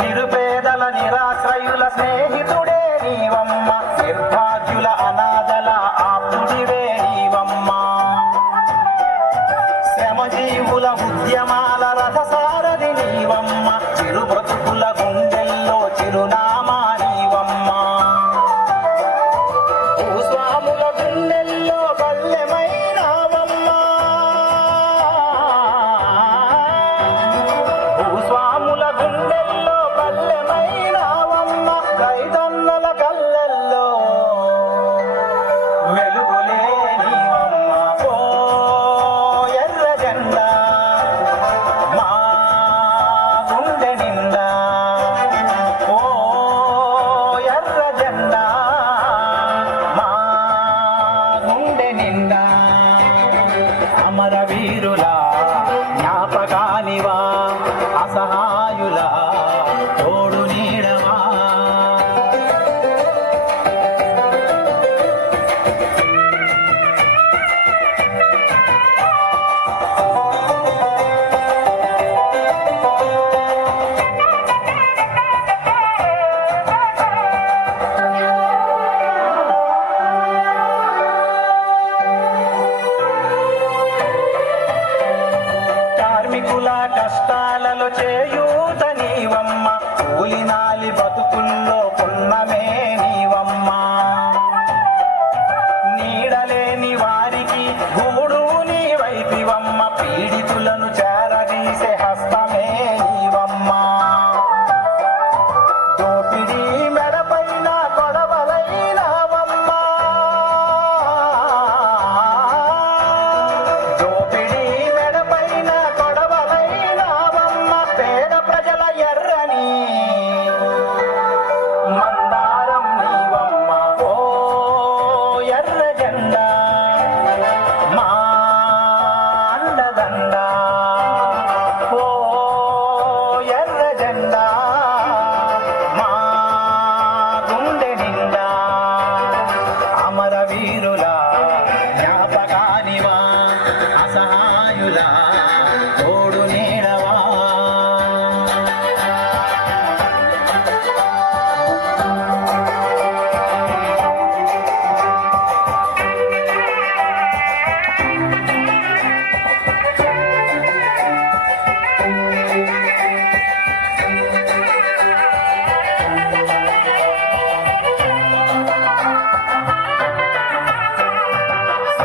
నిరుపేదల నిరాశ్రయుల స్నేహితుడే నీవమ్మ. నిర్భాగ్యుల అనాథల ఆప్తుడివే నీవమ్మ. శ్రమజీవుల ఉద్యమా కన్నా మా గుండె నిండా ఓ ఎర్ర జెండా మా గుండె అమర వీరుల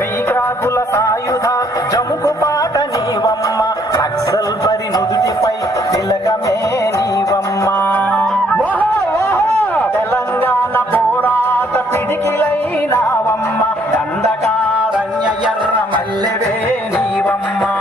శ్రీకాకుల సాయుధ జముకు పాట నీవమ్మ అక్సల్ పరి నుదుటిపై తిలకమే నీవమ్మ. తెలంగాణ పోరాట పిడికిలైనావమ్మ దండకారణ్య ఎర్ర మల్లెవే నీవమ్మా.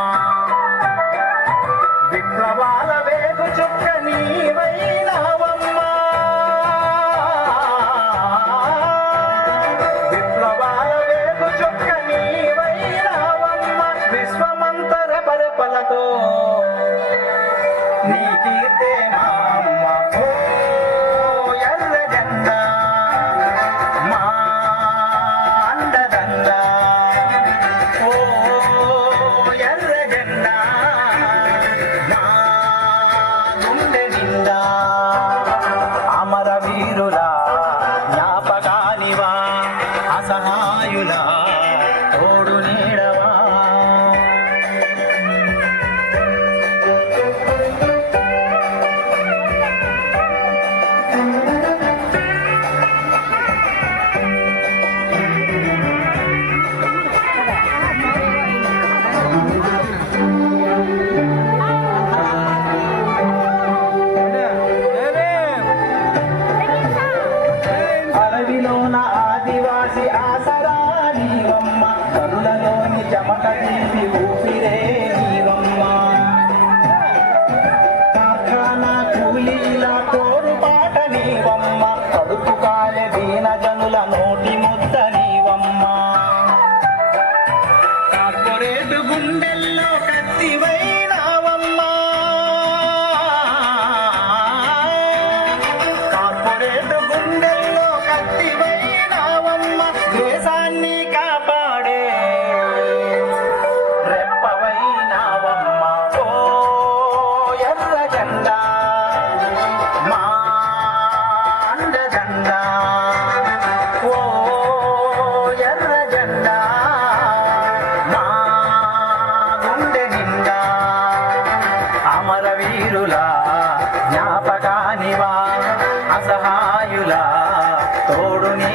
గుండెల్లో కత్తివై తోడు నీ